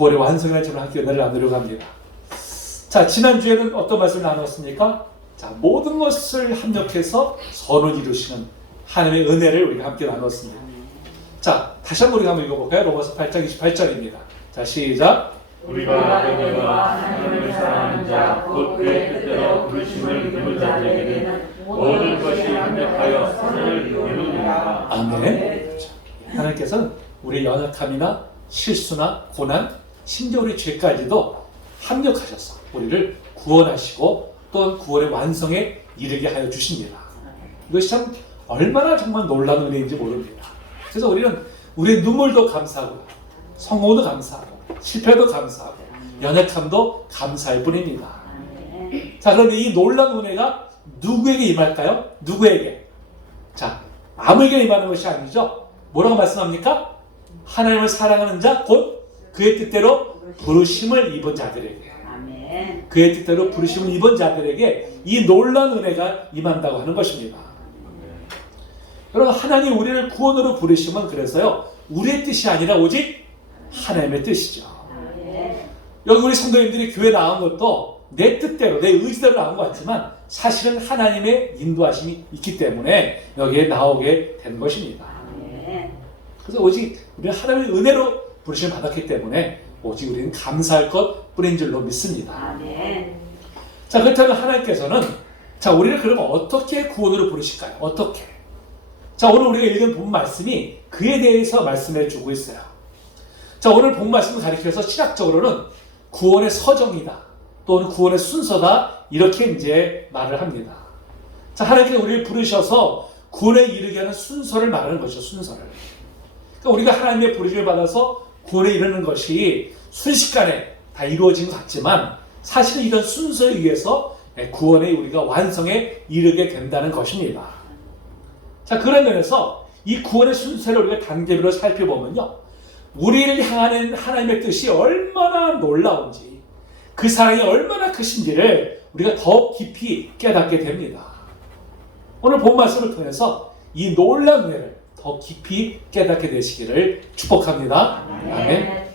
구원의 완성이라는 점을 함께 은혜를 나누려고 합니다. 자, 지난주에는 어떤 말씀을 나눴습니까? 자, 모든 것을 합력해서 선을 이루시는 하나님의 은혜를 우리가 함께 나눴습니다. 자, 다시 한번 우리가 한번 읽어볼까요? 로마서 8장 28절입니다. 자, 시작. 우리가 너희와 하나님을 사랑하는 자, 곧 그의 뜻대로 부르심을 이루는 자들에게는 모든 것이 합력하여 선을 이루느니라. 아멘. 하나님께서는 우리의 연약함이나 실수나 고난, 심지어 우리 죄까지도 합력하셔서 우리를 구원하시고 또한 구원의 완성에 이르게 하여 주십니다. 이것이 참 얼마나 정말 놀라운 은혜인지 모릅니다. 그래서 우리는 우리의 눈물도 감사하고 성공도 감사하고 실패도 감사하고 연약함도 감사할 뿐입니다. 자, 그런데 이 놀라운 은혜가 누구에게 임할까요? 누구에게? 자, 아무에게 임하는 것이 아니죠. 뭐라고 말씀합니까? 하나님을 사랑하는 자, 곧 그의 뜻대로 부르심을 입은 자들에게. 그의 뜻대로 부르심을 입은 자들에게 이 놀라운 은혜가 임한다고 하는 것입니다. 여러분, 하나님 우리를 구원으로 부르시면 그래서요, 우리의 뜻이 아니라 오직 하나님의 뜻이죠. 여기 우리 성도님들이 교회 나온 것도 내 뜻대로, 내 의지대로 나온 것 같지만 사실은 하나님의 인도하심이 있기 때문에 여기에 나오게 된 것입니다. 그래서 오직 우리는 하나님의 은혜로 부르심을 받았기 때문에 오직 우리는 감사할 것 뿐인 줄로 믿습니다. 자, 그렇다면 하나님께서는 자, 우리를 그러면 어떻게 구원으로 부르실까요? 어떻게? 자, 오늘 우리가 읽은 본 말씀이 그에 대해서 말씀해 주고 있어요. 자, 오늘 본 말씀을 가리켜서 신학적으로는 구원의 서정이다, 또는 구원의 순서다, 이렇게 이제 말을 합니다. 자, 하나님께서 우리를 부르셔서 구원에 이르게 하는 순서를 말하는 것이죠, 순서를. 그러니까 우리가 하나님의 부르심을 받아서 구원에 이르는 것이 순식간에 다 이루어진 것 같지만 사실은 이런 순서에 의해서 구원에 우리가 완성에 이르게 된다는 것입니다. 자, 그런 면에서 이 구원의 순서를 우리가 단계별로 살펴보면요, 우리를 향하는 하나님의 뜻이 얼마나 놀라운지, 그 사랑이 얼마나 크신지를 우리가 더 깊이 깨닫게 됩니다. 오늘 본 말씀을 통해서 이 놀라운 은혜를 더 깊이 깨닫게 되시기를 축복합니다. 아멘.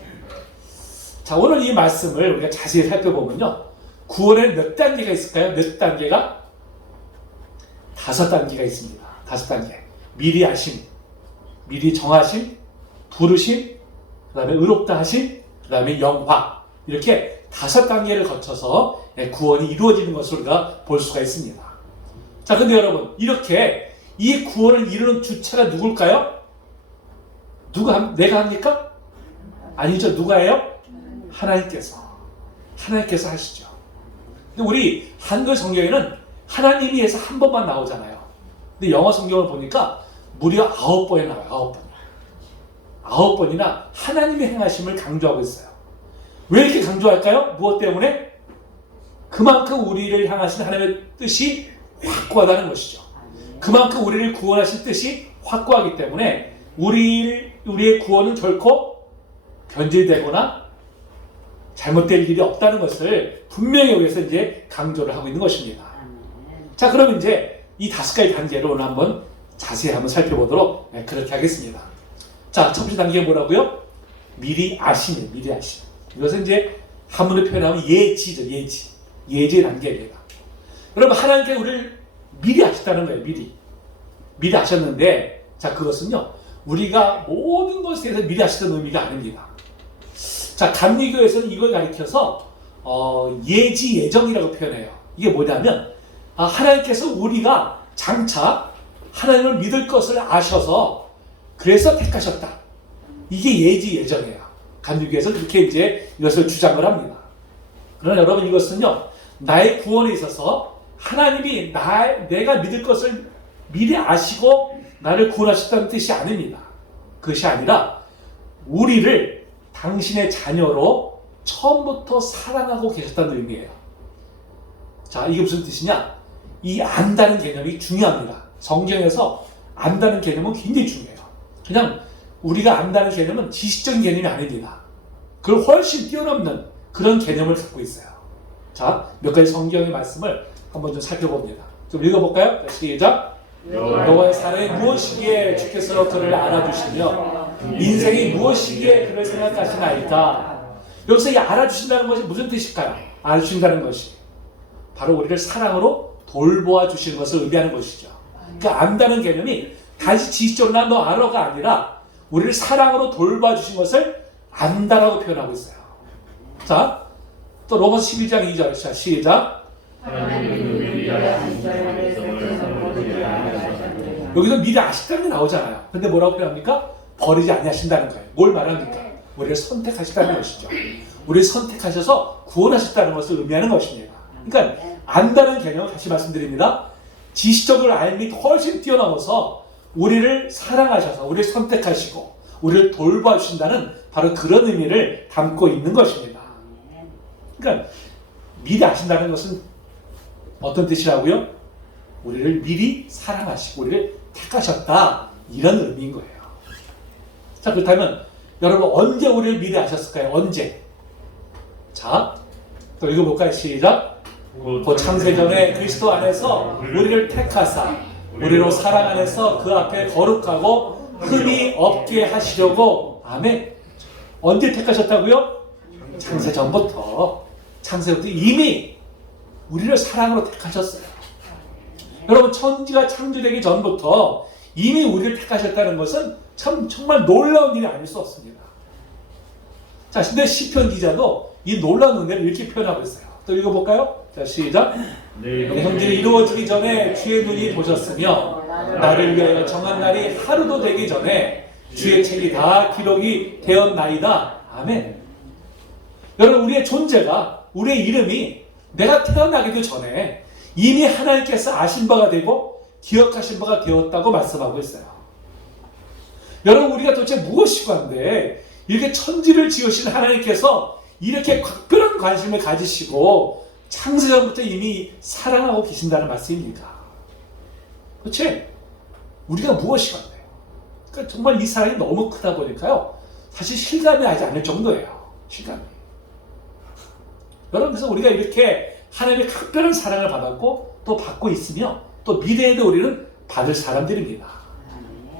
자, 오늘 이 말씀을 우리가 자세히 살펴보면요, 구원에 몇 단계가 있을까요? 몇 단계가? 5단계가 있습니다. 5단계. 미리 아심, 미리 정하심, 부르심, 그 다음에 의롭다 하심, 그 다음에 영화, 이렇게 5단계를 거쳐서 구원이 이루어지는 것을 우리가 볼 수가 있습니다. 자, 근데 여러분, 이렇게 이 구원을 이루는 주체가 누굴까요? 내가 합니까? 아니죠. 누가 해요? 하나님께서 하시죠. 근데 우리 한글 성경에는 하나님이 해서 한 번만 나오잖아요. 근데 영어 성경을 보니까 무려 9번에 나와요. 9번이나 하나님의 행하심을 강조하고 있어요. 왜 이렇게 강조할까요? 무엇 때문에? 그만큼 우리를 향하신 하나님의 뜻이 확고하다는 것이죠. 그만큼 우리를 구원하신 뜻이 확고하기 때문에 우리의 구원은 결코 변질되거나 잘못될 일이 없다는 것을 분명히 여기서 이제 강조를 하고 있는 것입니다. 자, 그럼 이제 이 5가지 단계를 오늘 한번 자세히 한번 살펴보도록 그렇게 하겠습니다. 자, 첫 번째 단계가 뭐라고요? 미리 아심이에요. 미리 아심. 이것은 이제 한문으로 표현하면 예지죠. 예지 단계입니다. 여러분, 하나님께서 우리를 미리 아셨다는 거예요. 미리 아셨는데, 자, 그것은요, 우리가 모든 것에 대해서 미리 아시던 의미가 아닙니다. 자, 감리교에서는 이걸 가리켜서 예지 예정이라고 표현해요. 이게 뭐냐면, 하나님께서 우리가 장차 하나님을 믿을 것을 아셔서 그래서 택하셨다. 이게 예지 예정이에요. 감리교에서는 그렇게 이제 이것을 주장을 합니다. 그러나 여러분, 이것은요, 나의 구원에 있어서 하나님이 내가 믿을 것을 미리 아시고 나를 구원하셨다는 뜻이 아닙니다. 그것이 아니라 우리를 당신의 자녀로 처음부터 사랑하고 계셨다는 의미예요. 자, 이게 무슨 뜻이냐? 이 안다는 개념이 중요합니다. 성경에서 안다는 개념은 굉장히 중요해요. 그냥 우리가 안다는 개념은 지식적인 개념이 아닙니다. 그걸 훨씬 뛰어넘는 그런 개념을 갖고 있어요. 자, 몇 가지 성경의 말씀을 한번 좀 살펴봅니다. 좀 읽어볼까요? 시작. 여호와의 사랑이 무엇이기에 주께서 그를 알아주시며 인생이 무엇이기에 그를 생각하시나이까. 여기서 이 알아주신다는 것이 무슨 뜻일까요? 알아주신다는 것이 바로 우리를 사랑으로 돌보아 주시는 것을 의미하는 것이죠. 그러니까 안다는 개념이 단지 지식적으로 나 너 알아가 아니라 우리를 사랑으로 돌봐 주신 것을 안다라고 표현하고 있어요. 자, 또 로마서 12장 2절. 자, 시작. 여기서 미리 아시다는 게 나오잖아요. 근데 뭐라고 표현합니까? 버리지 아니하신다는 거예요. 뭘 말합니까? 우리를 선택하셨다는 것이죠. 우리를 선택하셔서 구원하셨다는 것을 의미하는 것입니다. 그러니까 안다는 개념을 다시 말씀드립니다. 지식적으로 알미 훨씬 뛰어넘어서 우리를 사랑하셔서 우리를 선택하시고 우리를 돌봐주신다는 바로 그런 의미를 담고 있는 것입니다. 그러니까 미리 아신다는 것은 어떤 뜻이라고요? 우리를 미리 사랑하시고 우리를 택하셨다, 이런 의미인 거예요. 자, 그렇다면 여러분 언제 우리를 미리 아셨을까요? 언제? 자, 또 읽어볼까요? 시작. 곧 창세전에 그리스도 안에서 우리를 택하사 우리로 사랑 안에서 그 앞에 거룩하고 흠이 없게 하시려고. 아멘. 언제 택하셨다고요? 창세전부터. 창세부터 이미 우리를 사랑으로 택하셨어요. 여러분, 천지가 창조되기 전부터 이미 우리를 택하셨다는 것은 정말 놀라운 일이 아닐 수 없습니다. 자, 근데 시편 기자도 이 놀라운 은혜를 이렇게 표현하고 있어요. 또 읽어볼까요? 자, 시작. 내 형질이 이루어지기 전에 주의 눈이 보셨으며 나를 위하여 정한 날이 하루도 되기 전에 주의 책이 다 기록이 되었나이다. 아멘. 여러분, 우리의 존재가, 우리의 이름이 내가 태어나기도 전에 이미 하나님께서 아신 바가 되고 기억하신 바가 되었다고 말씀하고 있어요. 여러분, 우리가 도대체 무엇이건데 이렇게 천지를 지으신 하나님께서 이렇게 각별한 관심을 가지시고 창세전부터 이미 사랑하고 계신다는 말씀입니까? 그렇지? 우리가 무엇이건데? 그러니까 정말 이 사랑이 너무 크다 보니까요, 사실 실감이 나지 않을 정도예요. 실감이. 여러분, 그래서 우리가 이렇게 하나님의 특별한 사랑을 받았고 또 받고 있으며 또 미래에도 우리는 받을 사람들입니다.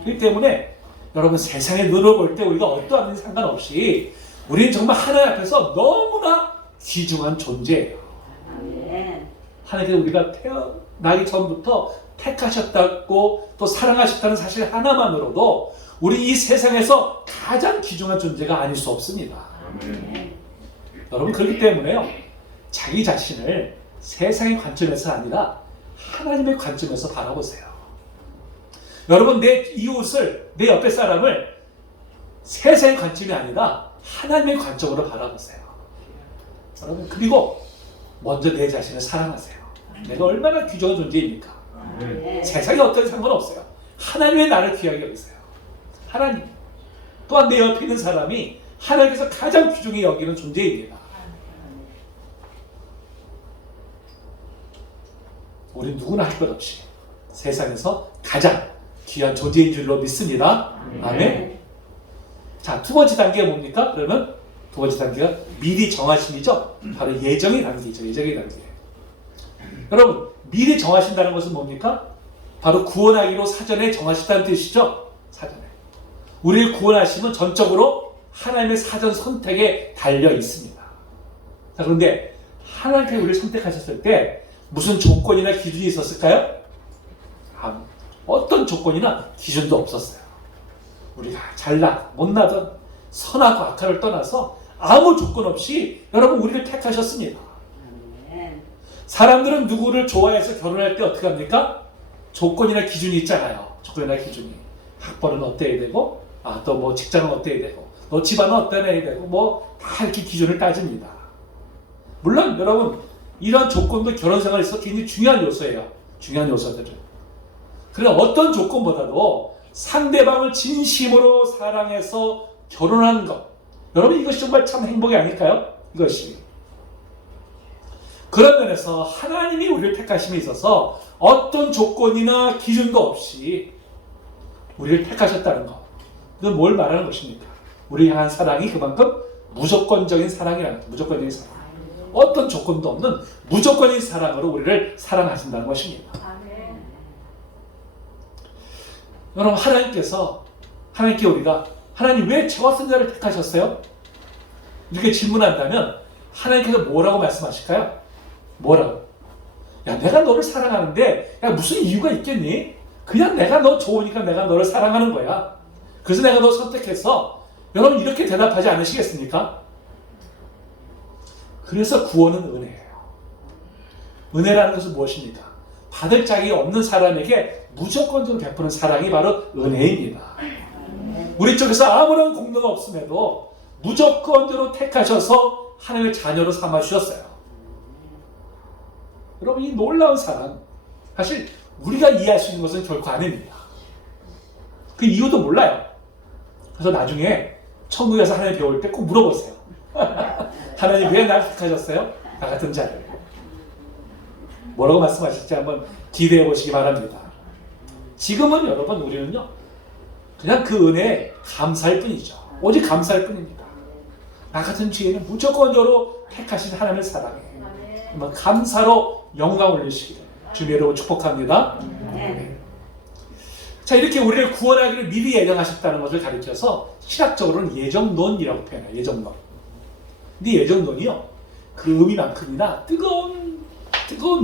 그렇기 때문에 여러분, 세상의 눈으로 볼 때 우리가 어떠한 일이 상관없이 우리는 정말 하나님 앞에서 너무나 귀중한 존재예요. 하나님께서 우리가 태어나기 전부터 택하셨다고 또 사랑하셨다는 사실 하나만으로도 우리 이 세상에서 가장 귀중한 존재가 아닐 수 없습니다. 여러분, 그렇기 때문에요, 자기 자신을 세상의 관점에서 아니라 하나님의 관점에서 바라보세요. 여러분, 내 이웃을, 내 옆에 사람을 세상의 관점이 아니라 하나님의 관점으로 바라보세요. 여러분, 그리고 먼저 내 자신을 사랑하세요. 내가 얼마나 귀중한 존재입니까? 세상에 어떤 상관없어요. 하나님의 나를 귀하게 여기세요. 하나님. 또한 내 옆에 있는 사람이 하나님께서 가장 귀중히 여기는 존재입니다. 우리 누구나 할 것 없이 세상에서 가장 귀한 존재인 줄로 믿습니다. 아멘. 자, 두 번째 단계가 뭡니까? 그러면 두 번째 단계가 미리 정하심이죠. 바로 예정의 단계이죠. 예정의 단계. 여러분, 미리 정하신다는 것은 뭡니까? 바로 구원하기로 사전에 정하셨다는 뜻이죠. 사전에. 우리를 구원하시면 전적으로 하나님의 사전 선택에 달려 있습니다. 자, 그런데 하나님께서 우리를 선택하셨을 때 무슨 조건이나 기준이 있었을까요? 어떤 조건이나 기준도 없었어요. 우리가 잘나 못나든 선하고 악화를 떠나서 아무 조건 없이 여러분 우리를 택하셨습니다. 사람들은 누구를 좋아해서 결혼할 때 어떻게 합니까? 조건이나 기준이 있잖아요. 조건이나 기준이. 학벌은 어때야 되고, 또 뭐 직장은 어때야 되고, 너 집안은 어때야 되고, 뭐 다 이렇게 기준을 따집니다. 물론 여러분, 이런 조건도 결혼 생활에서 굉장히 중요한 요소예요. 중요한 요소들은. 그러나 어떤 조건보다도 상대방을 진심으로 사랑해서 결혼하는 것, 여러분, 이것이 정말 참 행복이 아닐까요? 이것이. 그런 면에서 하나님이 우리를 택하심에 있어서 어떤 조건이나 기준도 없이 우리를 택하셨다는 것. 이건 뭘 말하는 것입니까? 우리 향한 사랑이 그만큼 무조건적인 사랑이라는 거죠. 무조건적인 사랑. 어떤 조건도 없는 무조건적인 사랑으로 우리를 사랑하신다는 것입니다. 여러분, 하나님께 우리가, 하나님 왜 저와 선자를 택하셨어요? 이렇게 질문한다면 하나님께서 뭐라고 말씀하실까요? 뭐라고? 야, 내가 너를 사랑하는데 야, 무슨 이유가 있겠니? 그냥 내가 너 좋으니까 내가 너를 사랑하는 거야. 그래서 내가 너 선택했어. 여러분 이렇게 대답하지 않으시겠습니까? 그래서 구원은 은혜예요. 은혜라는 것은 무엇입니까? 받을 자격이 없는 사람에게 무조건적으로 베푸는 사랑이 바로 은혜입니다. 우리 쪽에서 아무런 공로가 없음에도 무조건적으로 택하셔서 하나님의 자녀로 삼아주셨어요. 여러분 이 놀라운 사랑, 사실 우리가 이해할 수 있는 것은 결코 아닙니다. 그 이유도 몰라요. 그래서 나중에 천국에서 하나님 배울 때 꼭 물어보세요. 하나님 왜 날 택하셨어요? 나 같은 자를. 뭐라고 말씀하실지 한번 기대해 보시기 바랍니다. 지금은 여러분 우리는요 그냥 그 은혜에 감사할 뿐이죠. 오직 감사할 뿐입니다. 나 같은 죄인은 무조건적으로 택하신 하나님을 사랑해. 감사로 영광 올리시기를 주님 여러분 축복합니다. 자, 이렇게 우리를 구원하기를 미리 예정하셨다는 것을 가르쳐서 신학적으로는 예정론이라고 표현해요. 예정론. 근데 예정론이요 그 의미만큼이나 뜨거운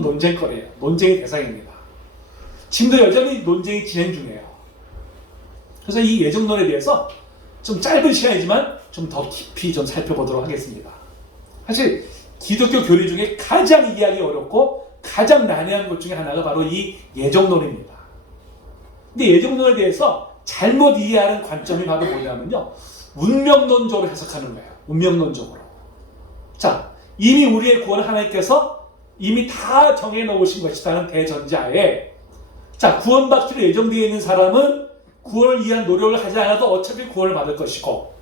논쟁거리예요. 논쟁의 대상입니다. 지금도 여전히 논쟁이 진행 중이에요. 그래서 이 예정론에 대해서 좀 짧은 시간이지만 좀 더 깊이 좀 살펴보도록 하겠습니다. 사실 기독교 교리 중에 가장 이해하기 어렵고 가장 난해한 것 중에 하나가 바로 이 예정론입니다. 근데 예정론에 대해서 잘못 이해하는 관점이 바로 뭐냐면요, 운명론적으로 해석하는 거예요. 운명론적으로. 자, 이미 우리의 구원을 하나님께서 이미 다 정해놓으신 것이라는 대전제하에, 자, 구원받기로 예정되어 있는 사람은 구원을 위한 노력을 하지 않아도 어차피 구원을 받을 것이고,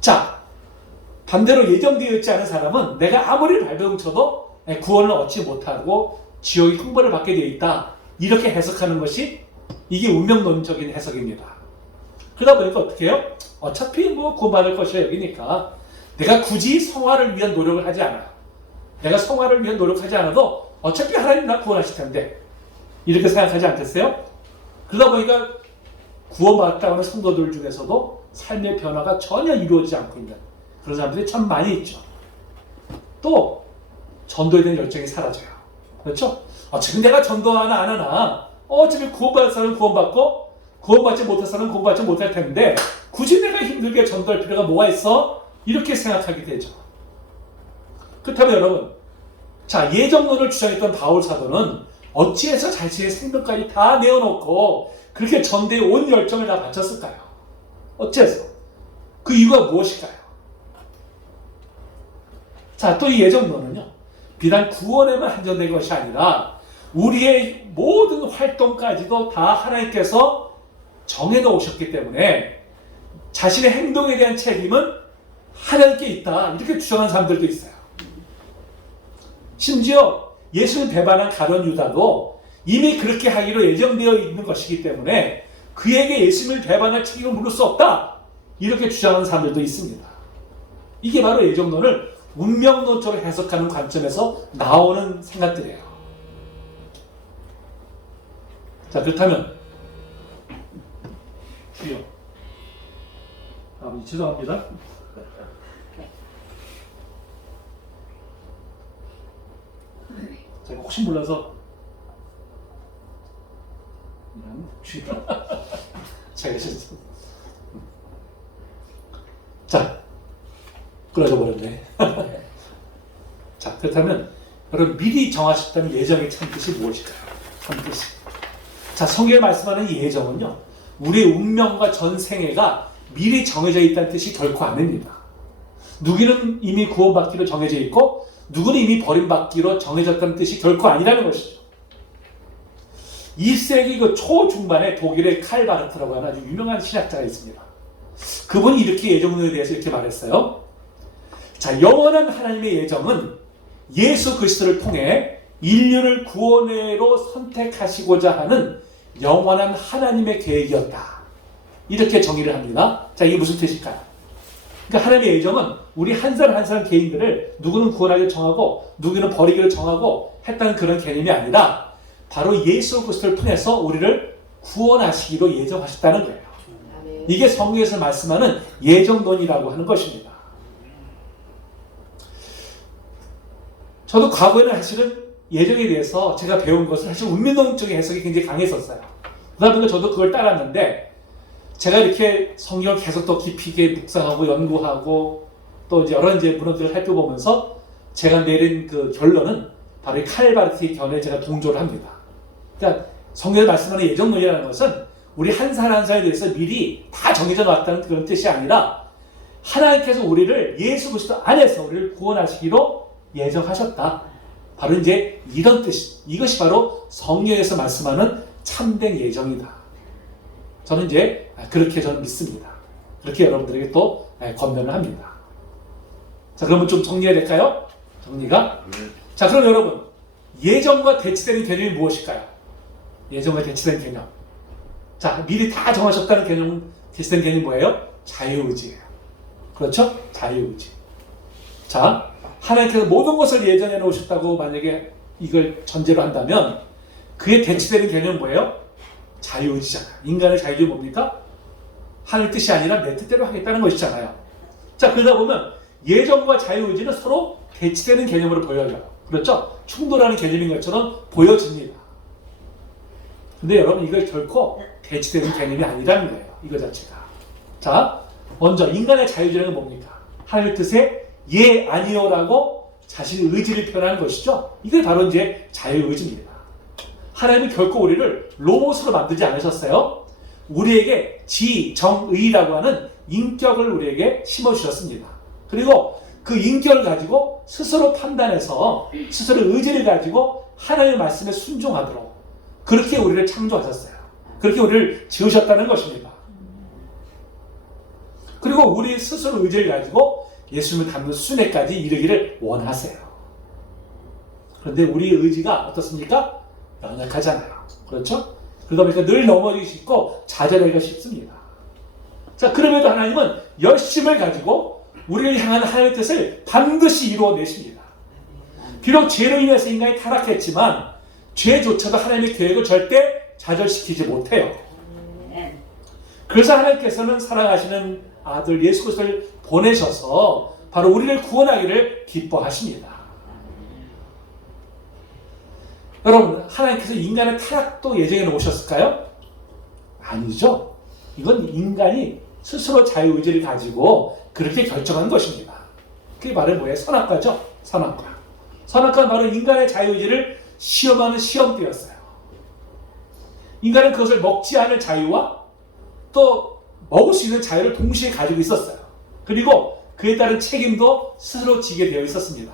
자, 반대로 예정되어 있지 않은 사람은 내가 아무리 발버둥쳐도 구원을 얻지 못하고 지옥의 형벌을 받게 되어 있다. 이렇게 해석하는 것이 이게 운명론적인 해석입니다. 그러다 보니까 어떻게 해요? 어차피 뭐 구원받을 것이야 여기니까 내가 굳이 성화를 위한 노력을 하지 않아. 내가 성화를 위한 노력하지 않아도 어차피 하나님 나 구원하실 텐데 이렇게 생각하지 않겠어요? 그러다 보니까 구원받았다고 하는 성도들 중에서도 삶의 변화가 전혀 이루어지지 않고 있는 그런 사람들이 참 많이 있죠. 또 전도에 대한 열정이 사라져요. 그렇죠? 어차피 내가 전도하나 안 하나 어차피 구원받을 사람은 구원받고 구원받지 못할 사람은 구원받지 못할 텐데 굳이 내가 힘들게 전도할 필요가 뭐가 있어? 이렇게 생각하게 되죠. 그렇다면 여러분, 자, 예정론을 주장했던 바울 사도는 어찌해서 자신의 생명까지 다 내어놓고 그렇게 전도에 온 열정을 다 바쳤을까요? 어찌해서? 그 이유가 무엇일까요? 자, 또 이 예정론은요, 비단 구원에만 한정된 것이 아니라 우리의 모든 활동까지도 다 하나님께서 정해놓으셨기 때문에 자신의 행동에 대한 책임은 하나님께 있다. 이렇게 주장하는 사람들도 있어요. 심지어 예수를 배반한 가룟 유다도 이미 그렇게 하기로 예정되어 있는 것이기 때문에 그에게 예수를 배반할 책임을 물을 수 없다. 이렇게 주장하는 사람들도 있습니다. 이게 바로 예정론을 운명론적으로 해석하는 관점에서 나오는 생각들이에요. 자, 그렇다면 주여, 아버지 죄송합니다. 제가 혹시 몰라서 주여 제가 실수. 자, 끊어져 버렸네. 자, 그렇다면 여러분 미리 정하셨다는 예정의 참뜻이 무엇일까요? 참뜻이. 자, 성경에 말씀하는 이 예정은요, 우리의 운명과 전생애가 미리 정해져 있다는 뜻이 결코 아닙니다. 누구는 이미 구원받기로 정해져 있고 누구는 이미 버림받기로 정해졌다는 뜻이 결코 아니라는 것이죠. 2세기 그 초중반에 독일의 칼 바르트라고 하는 아주 유명한 신학자가 있습니다. 그분이 이렇게 예정론에 대해서 이렇게 말했어요. 자, 영원한 하나님의 예정은 예수 그리스도를 통해 인류를 구원으로 선택하시고자 하는 영원한 하나님의 계획이었다. 이렇게 정의를 합니다. 자, 이게 무슨 뜻일까요? 그러니까 하나님의 예정은 우리 한 사람 한 사람 개인들을 누구는 구원하기를 정하고 누구는 버리기를 정하고 했다는 그런 개념이 아니라 바로 예수 그리스도를 통해서 우리를 구원하시기로 예정하셨다는 거예요. 이게 성경에서 말씀하는 예정론이라고 하는 것입니다. 저도 과거에는 사실은 예정에 대해서 제가 배운 것을 사실 운명론적인 해석이 굉장히 강했었어요. 그러다 보니까 저도 그걸 따랐는데 제가 이렇게 성경을 계속 더 깊이 있게 묵상하고 연구하고 또 이제 여러 이제 문헌들을 살펴보면서 제가 내린 그 결론은 바로 이 칼바르트의 견해에 제가 동조를 합니다. 그러니까 성경에 말씀하는 예정론이라는 것은 우리 한 살 한 살에 대해서 미리 다 정해져 놨다는 그런 뜻이 아니라 하나님께서 우리를 예수 그리스도 안에서 우리를 구원하시기로 예정하셨다. 바로 이제 이런 뜻, 이것이 바로 성경에서 말씀하는 참된 예정이다. 저는 이제 그렇게 저는 믿습니다. 그렇게 여러분들에게 또 권면을 합니다. 자, 그러면 좀 정리해야 될까요? 정리가? 자, 그럼 여러분, 예정과 대치되는 개념이 무엇일까요? 예정과 대치된 개념. 자, 미리 다 정하셨다는 개념, 대치된 개념이 뭐예요? 자유의지예요. 그렇죠? 자유의지. 자, 하나님께서 모든 것을 예정해 놓으셨다고 만약에 이걸 전제로 한다면 그에 대치되는 개념은 뭐예요? 자유의지잖아요. 인간의 자유의지 뭡니까? 하늘 뜻이 아니라 내 뜻대로 하겠다는 것이잖아요. 자, 그러다 보면 예정과 자유의지는 서로 대치되는 개념으로 보여져요. 그렇죠? 충돌하는 개념인 것처럼 보여집니다. 근데 여러분 이걸 결코 대치되는 개념이 아니라는 거예요. 이거 자체가. 자, 먼저 인간의 자유의지는 뭡니까? 하늘 뜻에 예, 아니요라고 자신의 의지를 표현하는 것이죠. 이게 바로 이제 자유의지입니다. 하나님은 결코 우리를 로봇으로 만들지 않으셨어요. 우리에게 지, 정, 의라고 하는 인격을 우리에게 심어주셨습니다. 그리고 그 인격을 가지고 스스로 판단해서 스스로 의지를 가지고 하나님의 말씀에 순종하도록 그렇게 우리를 창조하셨어요. 그렇게 우리를 지으셨다는 것입니다. 그리고 우리 스스로 의지를 가지고 예수님을 닮는 순회까지 이르기를 원하세요. 그런데 우리의 의지가 어떻습니까? 연약하잖아요. 그렇죠? 그러다 보니까 늘 넘어지기 쉽고 좌절하기가 쉽습니다. 자, 그럼에도 하나님은 열심을 가지고 우리를 향한 하나님의 뜻을 반드시 이루어내십니다. 비록 죄로 인해서 인간이 타락했지만 죄조차도 하나님의 계획을 절대 좌절시키지 못해요. 그래서 하나님께서는 사랑하시는 아들 예수 그리스도를 보내셔서 바로 우리를 구원하기를 기뻐하십니다. 여러분, 하나님께서 인간의 타락도 예정해 놓으셨을까요? 아니죠. 이건 인간이 스스로 자유의지를 가지고 그렇게 결정한 것입니다. 그게 바로 뭐예요? 선악과죠. 선악과. 선악과는 바로 인간의 자유의지를 시험하는 시험대였어요. 인간은 그것을 먹지 않을 자유와 또 먹을 수 있는 자유를 동시에 가지고 있었어요. 그리고 그에 따른 책임도 스스로 지게 되어 있었습니다.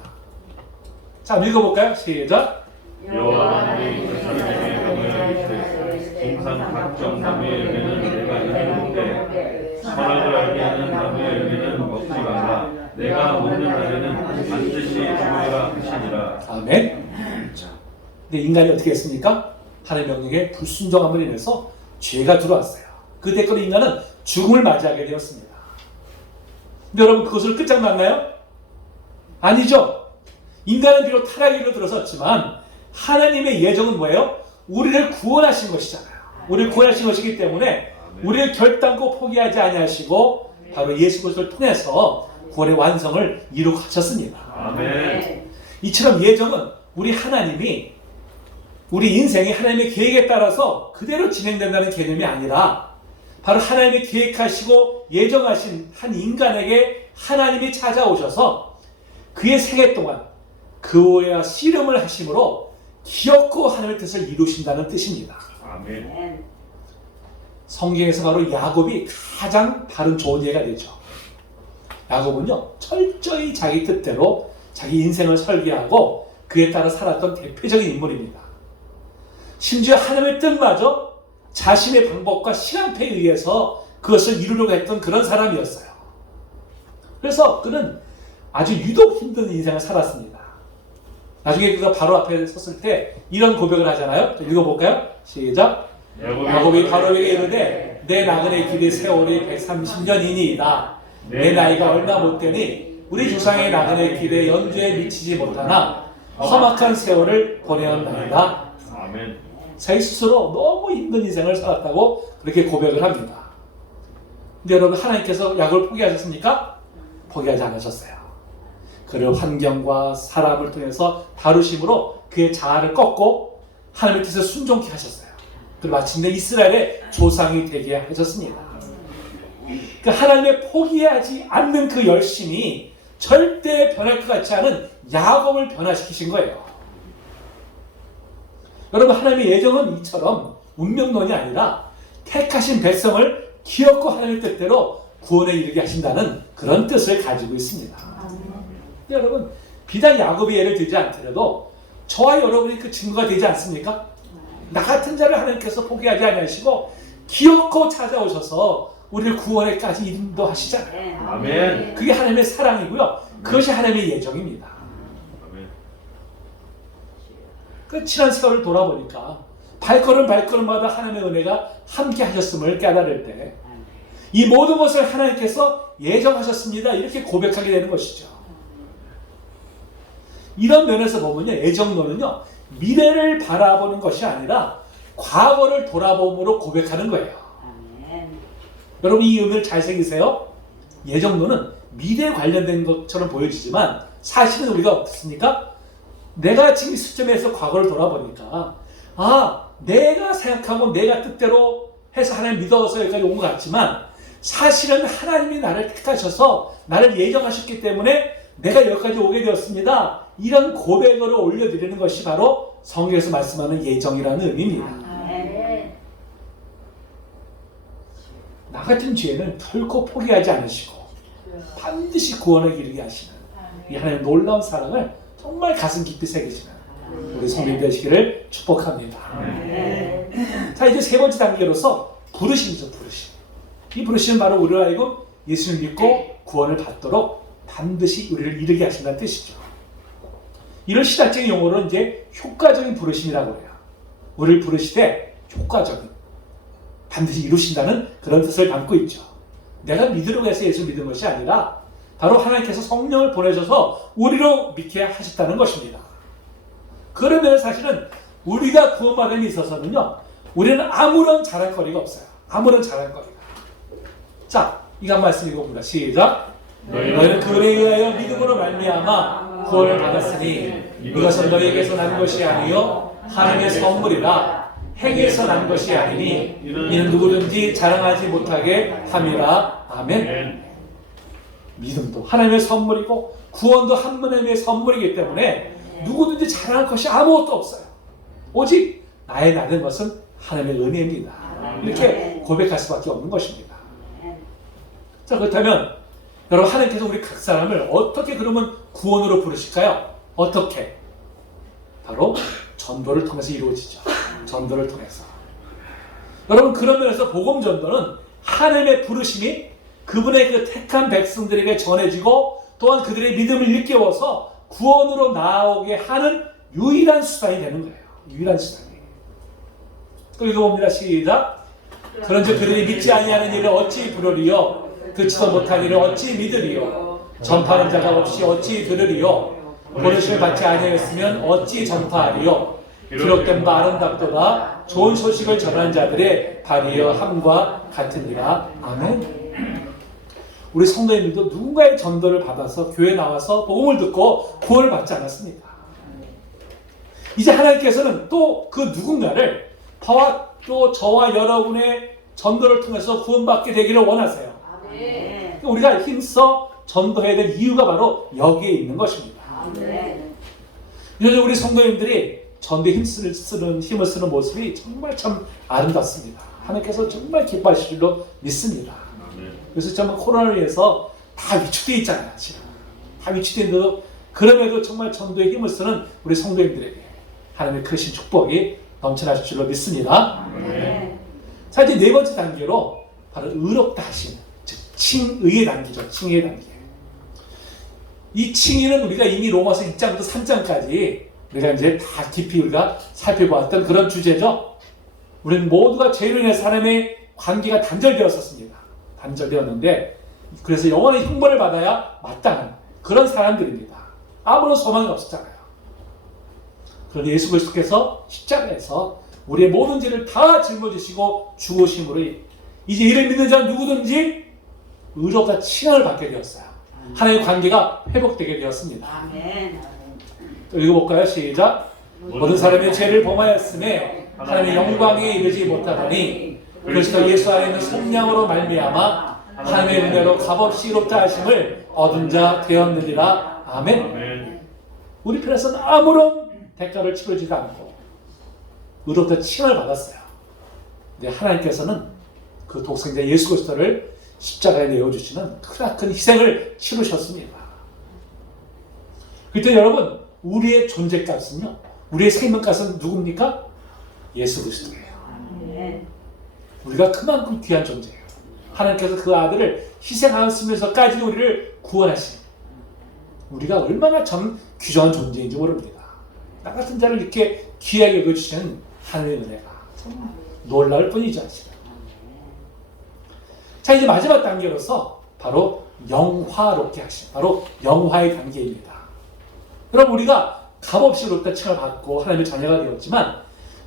자, 읽어볼까요? 시작. 여호와 하나님께서 사람에게 명령하시되 동산 각종 나무의 열매는 내가 이르는데 선악을 알게 하는 나무의 열매는 먹지 말라. 내가 먹는 날에는 반드시 죽으리라 하시니라. 아멘. 자, 근데 인간이 어떻게 했습니까? 하나님의 명령에 불순종함으로 인해서 죄가 들어왔어요. 그 대가로 인간은 죽음을 맞이하게 되었습니다. 근데 여러분 그것을 끝장났나요? 아니죠. 인간은 비록 타락에 이르들어섰지만 하나님의 예정은 뭐예요? 우리를 구원하신 것이잖아요. 우리를 구원하신 것이기 때문에 우리를 결단코 포기하지 아니하시고 바로 예수 그리스도를 통해서 구원의 완성을 이루고 가셨습니다. 아멘. 이처럼 예정은 우리 하나님이 우리 인생이 하나님의 계획에 따라서 그대로 진행된다는 개념이 아니라 바로 하나님이 계획하시고 예정하신 한 인간에게 하나님이 찾아오셔서 그의 생애 동안 그와 씨름을 하심으로 기어코 하나님의 뜻을 이루신다는 뜻입니다. 아멘. 성경에서 바로 야곱이 가장 바른 좋은 예가 되죠. 야곱은요 철저히 자기 뜻대로 자기 인생을 설계하고 그에 따라 살았던 대표적인 인물입니다. 심지어 하나님의 뜻마저 자신의 방법과 실험패에 의해서 그것을 이루려고 했던 그런 사람이었어요. 그래서 그는 아주 유독 힘든 인생을 살았습니다. 나중에 그가 바로 앞에 섰을 때 이런 고백을 하잖아요. 읽어볼까요? 시작. 야곱이 바로에게 이르되 내 나그네 길이 세월이 130년이니이다. 내 나이가 얼마 못 되니 우리 조상의 나그네 길에 연주에 미치지 못하나 험악한 세월을 보내었나이다. 아멘. 자기 스스로 너무 힘든 인생을 살았다고 그렇게 고백을 합니다. 근데 여러분 하나님께서 야곱을 포기하셨습니까? 포기하지 않으셨어요. 그를 환경과 사람을 통해서 다루심으로 그의 자아를 꺾고 하나님의 뜻을 순종케 하셨어요. 그리고 마침내 이스라엘의 조상이 되게 하셨습니다. 그 하나님의 포기하지 않는 그 열심이 절대 변할 것 같지 않은 야곱을 변화시키신 거예요. 여러분, 하나님의 예정은 이처럼 운명론이 아니라 택하신 백성을 기어코 하나님의 뜻대로 구원에 이르게 하신다는 그런 뜻을 가지고 있습니다. 여러분, 비단 야곱의 예를 들지 않더라도 저와 여러분이 그 증거가 되지 않습니까? 나 같은 자를 하나님께서 포기하지 아니하시고 기어코 찾아오셔서 우리를 구원에까지 인도하시잖아요. 아멘. 그게 하나님의 사랑이고요. 그것이 하나님의 예정입니다. 아멘. 그 지난 세월을 돌아보니까 발걸음마다 하나님의 은혜가 함께 하셨음을 깨달을 때 이 모든 것을 하나님께서 예정하셨습니다. 이렇게 고백하게 되는 것이죠. 이런 면에서 보면요, 예정론은요, 미래를 바라보는 것이 아니라 과거를 돌아봄으로 고백하는 거예요. 여러분, 이 의미를 잘 새기세요. 예정론은 미래에 관련된 것처럼 보여지지만 사실은 우리가 어떻습니까? 내가 지금 이 시점에서 과거를 돌아보니까 내가 생각하고 내가 뜻대로 해서 하나님 믿어서 여기까지 온 것 같지만 사실은 하나님이 나를 택하셔서 나를 예정하셨기 때문에 내가 여기까지 오게 되었습니다. 이런 고백으로 올려드리는 것이 바로 성경에서 말씀하는 예정이라는 의미입니다. 나 같은 죄는 결코 포기하지 않으시고 반드시 구원을 이루게 하시는 이 하나님의 놀라운 사랑을 정말 가슴 깊이 새기시는 우리 성도님 되시기를 축복합니다. 자, 이제 세 번째 단계로서 부르심이죠. 부르심. 이 부르심은 바로 우리를 알고 예수를 믿고 구원을 받도록 반드시 우리를 이르게 하신다는 뜻이죠. 이를 신학적인 용어로 이제 효과적인 부르심이라고 해요. 우리를 부르시되 효과적인, 반드시 이루신다는 그런 뜻을 담고 있죠. 내가 믿으려고 해서 예수 믿은 것이 아니라 바로 하나님께서 성령을 보내셔서 우리로 믿게 하셨다는 것입니다. 그러면 사실은 우리가 구원받은 데 있어서는요, 우리는 아무런 자랑거리가 없어요. 아무런 자랑거리가. 자, 이거 한 말씀 읽어봅니다. 시작. 너희는 그에 의하여 믿음으로 말미암아 구원을 받았으니 이것은 너희에게서 난 것이 아니요 하나님의 선물이라. 행위에서 난 것이 아니니 이는 누구든지 자랑하지 못하게 함이라. 아멘. 믿음도 하나님의 선물이고 구원도 하나님의 선물이기 때문에 누구든지 자랑할 것이 아무것도 없어요. 오직 나의 나는 것은 하나님의 은혜입니다. 이렇게 고백할 수밖에 없는 것입니다. 자, 그렇다면 여러분, 하나님께서 우리 각 사람을 어떻게 그러면 구원으로 부르실까요? 어떻게? 바로 전도를 통해서 이루어지죠. 전도를 통해서. 여러분, 그런 면에서 복음 전도는 하나님의 부르심이 그분의 그 택한 백성들에게 전해지고 또한 그들의 믿음을 일깨워서 구원으로 나오게 하는 유일한 수단이 되는 거예요. 유일한 수단이. 또 읽어봅니다. 시작. 그런즉 그들이 믿지 아니하는 일을 어찌 부르리요? 듣지도 못한 일을 어찌 믿으리요? 전파하는 자가 없이 어찌 들으리요? 부르심을 받지 아니하였으면 어찌 전파하리요? 기록된 바 아름답도다. 좋은 소식을 전하는 자들의 발이여 함과 같으니라. 아멘. 우리 성도님들도 누군가의 전도를 받아서 교회에 나와서 복음을 듣고 구원을 받지 않았습니다. 이제 하나님께서는 또 그 누군가를 또 저와 여러분의 전도를 통해서 구원받게 되기를 원하세요. 우리가 힘써 전도해야 될 이유가 바로 여기에 있는 것입니다. 요즘 우리 성도님들이 전도에 힘을 쓰는 모습이 정말 참 아름답습니다. 하나님께서 정말 기뻐하실 줄로 믿습니다. 그래서 정말 코로나를 위해서 다 위축되어 있잖아요. 지금. 다 위축되어 있는데도 그럼에도 정말 전도에 힘을 쓰는 우리 성도님들에게 하나님의 크신 축복이 넘쳐나실 줄로 믿습니다. 자, 이제 네 번째 단계로 바로 의롭다 하심, 즉 칭의의 단계죠. 칭의의 단계. 이 칭의는 우리가 이미 로마서 1장부터 3장까지 우리가 이제 다 깊이 우리가 살펴보았던 그런 주제죠. 우리는 모두가 죄로 인해서 하나님의 관계가 단절되었었습니다. 단절되었는데 그래서 영원히 형벌을 받아야 마땅한 그런 사람들입니다. 아무런 소망이 없었잖아요. 그런데 예수 그리스도께서 십자가에서 우리의 모든 죄를 다 짊어지시고 죽으심으로 이제 이를 믿는 자는 누구든지 의롭다 칭함을 받게 되었어요. 하나님의 관계가 회복되게 되었습니다. 아멘. 또 읽어볼까요? 시작. 모든 사람의 죄를 범하였음에 하나님의 영광에 이르지 못하더니 그리스도 예수 안에 있는 성령으로 말미암아 하나님의 은혜로 값없이 이롭다 하심을 얻은 자 되었느니라. 아멘. 아멘. 우리 편에서는 아무런 대가를 치르지도 않고 의롭다 칭을 받았어요. 근데 하나님께서는 그 독생자 예수 그리스도를 십자가에 내어주시는 크나큰 희생을 치르셨습니다. 그때 여러분, 우리의 존재값은요, 우리의 생명값은 누굽니까? 예수 그리스도예요. 아멘. 우리가 그만큼 귀한 존재예요. 하나님께서 그 아들을 희생하시면서까지 우리를 구원하신, 우리가 얼마나 참 귀중한 존재인지 모릅니다. 나 같은 자를 이렇게 귀하게 여겨주시는 하나님의 은혜가 참 놀라울 뿐이죠. 자, 이제 마지막 단계로서 바로 영화롭게 하심, 바로 영화의 단계입니다. 그럼 우리가 값없이 의롭다 칭을 받고 하나님의 자녀가 되었지만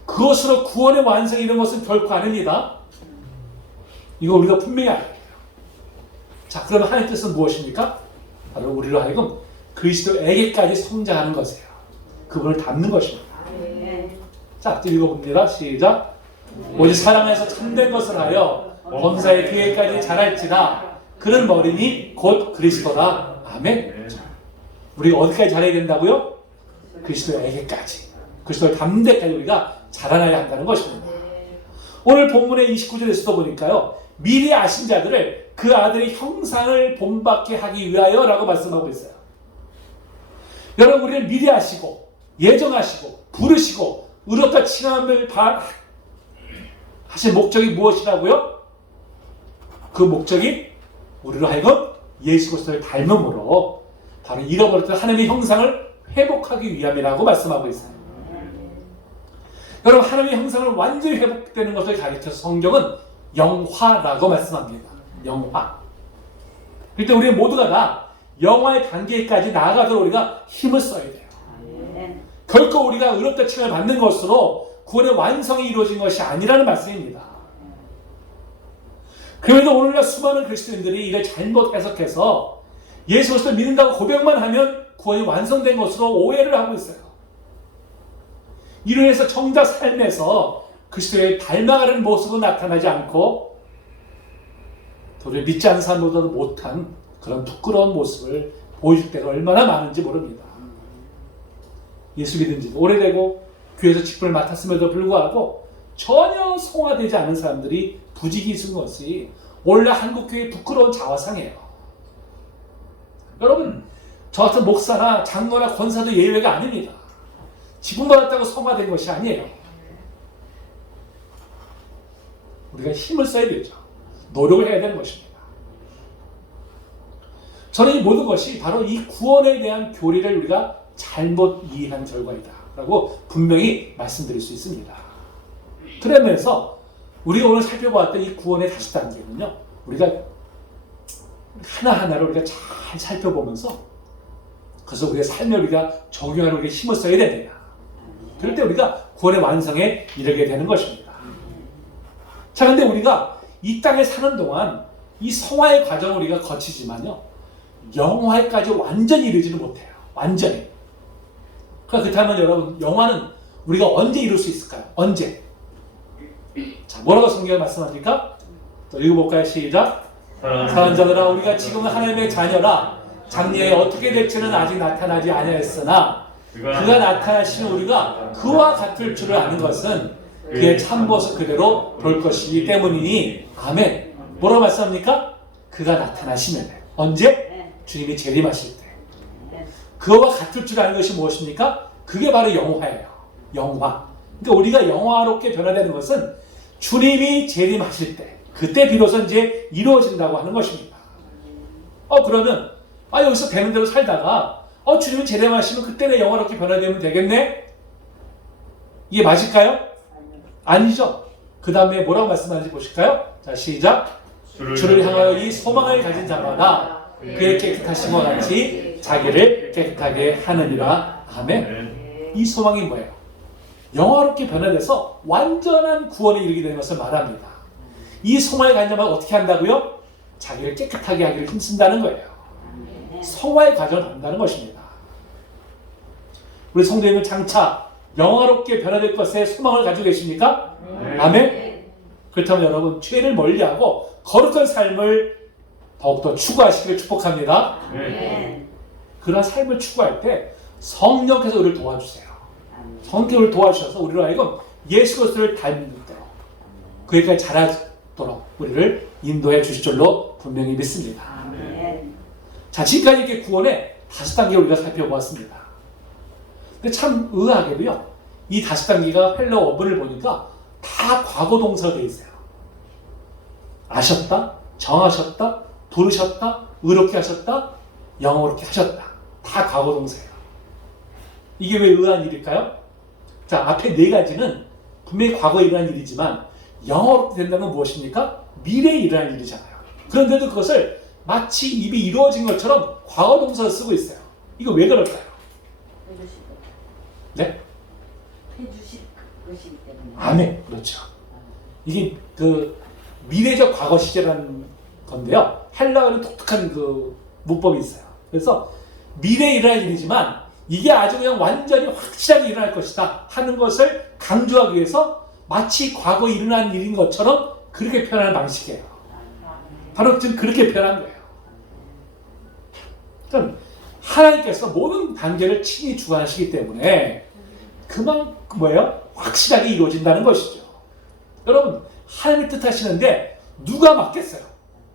그것으로 구원의 완성이 이런 것은 결코 아닙니다. 이거 우리가 분명히 알아야 돼요. 자, 그러면 하나님의 뜻은 무엇입니까? 바로 우리로 하여금 그리스도에게까지 성장하는 것이에요. 그분을 닮는 것입니다. 아멘. 자, 또 읽어봅니다. 시작. 오직 사랑에서 참된 것을 하여 범사의 뒤에까지 자랄지라. 그는 머리니 곧 그리스도라. 아멘. 우리가 어디까지 자라야 된다고요? 그리스도에게까지. 그리스도를 닮는 데까지 우리가 자라나야 한다는 것입니다. 오늘 본문의 29절에서도 보니까요, 미리 아신 자들을 그 아들의 형상을 본받게 하기 위하여 라고 말씀하고 있어요. 여러분, 우리를 미리 아시고 예정하시고 부르시고 의롭다 칭함을 하신 목적이 무엇이라고요? 그 목적이 우리로 하여금 예수 그리스도를 닮음으로 바로 잃어버렸던 하나님의 형상을 회복하기 위함이라고 말씀하고 있어요. 여러분, 하나님의 형상을 완전히 회복되는 것을 가리켜서 성경은 영화라고 말씀합니다. 영화. 그때 우리 모두가 다 영화의 단계까지 나아가도록 우리가 힘을 써야 돼요. 결코 우리가 의롭다 칭을 받는 것으로 구원의 완성이 이루어진 것이 아니라는 말씀입니다. 그래도 오늘날 수많은 그리스도인들이 이를 잘못 해석해서 예수 그리스도를 믿는다고 고백만 하면 구원이 완성된 것으로 오해를 하고 있어요. 이로 해서 정작 삶에서 그리스도의 닮아가는 모습은 나타나지 않고 도저히 믿지 않는 사람보다도 못한 그런 부끄러운 모습을 보여줄 때가 얼마나 많은지 모릅니다. 예수 믿은 지 오래되고 교회에서 직분을 맡았음에도 불구하고 전혀 성화되지 않은 사람들이 부지기수인 것이 원래 한국교회의 부끄러운 자화상이에요. 여러분, 저 같은 목사나 장로나 권사도 예외가 아닙니다. 직분 받았다고 성화된 것이 아니에요. 우리가 힘을 써야 되죠. 노력을 해야 되는 것입니다. 저는 이 모든 것이 바로 이 구원에 대한 교리를 우리가 잘못 이해한 결과이다 라고 분명히 말씀드릴 수 있습니다. 그러면서 우리가 오늘 살펴보았던 이 구원의 다시 단계는요, 우리가 하나하나를 우리가 잘 살펴보면서 그래서 우리의 삶에 우리가 적용하는 우리가 힘을 써야 됩니다. 그럴 때 우리가 구원의 완성에 이르게 되는 것입니다. 자, 근데 우리가 이 땅에 사는 동안 이 성화의 과정을 우리가 거치지만요, 영화에까지 완전히 이르지는 못해요. 완전히. 그러니까 그렇다면 여러분, 영화는 우리가 언제 이룰 수 있을까요? 언제? 자, 뭐라고 성경이 말씀합니까? 또 읽어볼까요? 시작. 사랑하는 자들아, 우리가 지금은 하나님의 자녀라. 장래에 어떻게 될지는 아직 나타나지 아니하였으나 그가 나타나시면 우리가 그와 같을 줄을 아는 것은 그의 참모습 그대로 볼 것이기 때문이니. 아멘. 뭐라고 말씀합니까? 그가 나타나시면. 언제? 주님이 재림하실 때. 그와 같을 줄 아는 것이 무엇입니까? 그게 바로 영화예요. 영화. 그러니까 우리가 영화롭게 변화되는 것은 주님이 재림하실 때, 그때 비로소 이제 이루어진다고 하는 것입니다. 그러면 여기서 되는 대로 살다가 주님이 재림하시면 그때 내 영화롭게 변화되면 되겠네? 이게 맞을까요? 아니죠. 그 다음에 뭐라고 말씀하는지 보실까요? 자, 시작. 주를 향하여 이 소망을 가진 자마다 그의 깨끗하심과 같이 자기를 깨끗하게 하느니라. 아멘. 이 소망이 뭐예요? 영화롭게 변화돼서 완전한 구원에 이르게 되는 것을 말합니다. 이 소망을 가진 자마다 어떻게 한다고요? 자기를 깨끗하게 하기를 힘쓴다는 거예요. 성화의 과정을 한다는 것입니다. 우리 성도님은 장차 영화롭게 변화될 것에 소망을 가지고 계십니까? 네. 아멘. 그렇다면 여러분 죄를 멀리하고 거룩한 삶을 더욱더 추구하시기를 축복합니다. 네. 그런 삶을 추구할 때 성령께서 우리를 도와주세요. 성령께서 우리를 도와주셔서 우리로 하여금 예수 그리스도를 닮도록 그에까지 자라도록 우리를 인도해 주실 줄로 분명히 믿습니다. 자, 지금까지 이렇게 구원의 5단계 우리가 살펴보았습니다. 근데 참 의아하게도요, 이 5단계가 헬러 어문을 보니까 다 과거 동사가 되어 있어요. 아셨다, 정하셨다, 부르셨다, 의롭게 하셨다, 영어롭게 하셨다. 다 과거 동사예요. 이게 왜 의아한 일일까요? 자, 앞에 4가지는 분명히 과거에 일어난 일이지만 영어롭게 된다는 건 무엇입니까? 미래에 일어날 일이잖아요. 그런데도 그것을 마치 입이 이루어진 것처럼 과거 동사를 쓰고 있어요. 이거 왜 그럴까요? 네? 해주실 것이기 때문에. 아멘. 그렇죠. 이게 그 미래적 과거 시제라는 건데요. 헬라어는 독특한 그 문법이 있어요. 그래서 미래에 일어날 일이지만 이게 아주 그냥 완전히 확실하게 일어날 것이다 하는 것을 강조하기 위해서 마치 과거에 일어난 일인 것처럼 그렇게 표현하는 방식이에요. 바로 지금 그렇게 표현한 거예요. 그럼 하나님께서 모든 단계를 친히 주관하시기 때문에 그만큼 뭐예요? 확실하게 이루어진다는 것이죠. 여러분, 하나님이 뜻하시는데 누가 막겠어요?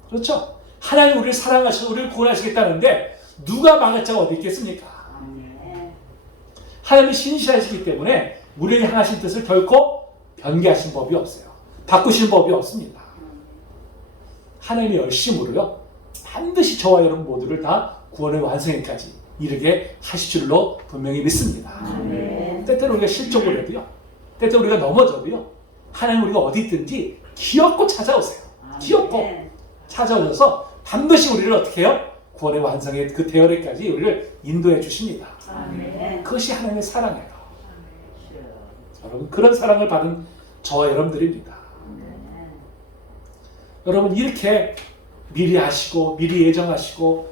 그렇죠? 하나님 우리를 사랑하시고 우리를 구원하시겠다는데 누가 막을 자가 어디 있겠습니까? 하나님이 신실하시기 때문에 우리를 향하신 뜻을 결코 변개하신 법이 없어요. 바꾸신 법이 없습니다. 하나님이 열심으로요, 반드시 저와 여러분 모두를 다 구원의 완성에까지 이르게 하실 줄로 분명히 믿습니다. 때때로 우리가 실족을 해도요, 때때로 우리가 넘어져도요, 하나님 우리가 어디 있든지 기어코 찾아오세요. 기어코 찾아오셔서 반드시 우리를 어떻게 해요? 구원의 완성의 그 대열에까지 우리를 인도해 주십니다. 그것이 하나님의 사랑이에요. 여러분, 그런 사랑을 받은 저와 여러분들입니다. 여러분, 이렇게 미리 아시고 미리 예정하시고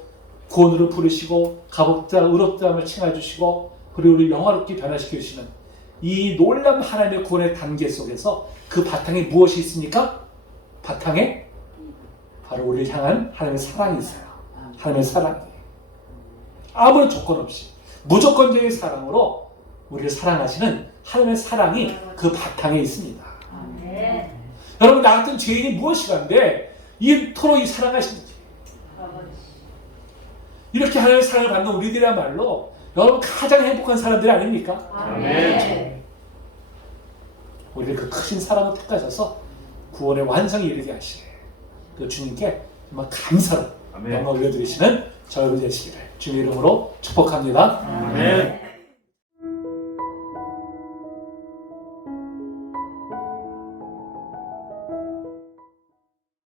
구원으로 부르시고 값없다 의롭다함을 칭하 주시고 그리고 우리를 영화롭게 변화시켜 주시는 이 놀라운 하나님의 구원의 단계 속에서 그 바탕에 무엇이 있습니까? 바탕에 바로 우리를 향한 하나님의 사랑이 있어요. 하나님의 사랑이 아무런 조건 없이 무조건적인 사랑으로 우리를 사랑하시는 하나님의 사랑이 그 바탕에 있습니다. 여러분, 나 같은 죄인이 무엇이간데 이토록 사랑하시는지, 이렇게 하나님의 사랑을 받는 우리들이야말로 여러분 가장 행복한 사람들이 아닙니까? 아멘. 우리를 그 크신 사랑을 택하셔서 구원의 완성에 이르게 하시네. 그 주님께 정말 감사로 영광 올려드리시는 저희들 되시기를 주님의 이름으로 축복합니다. 아멘.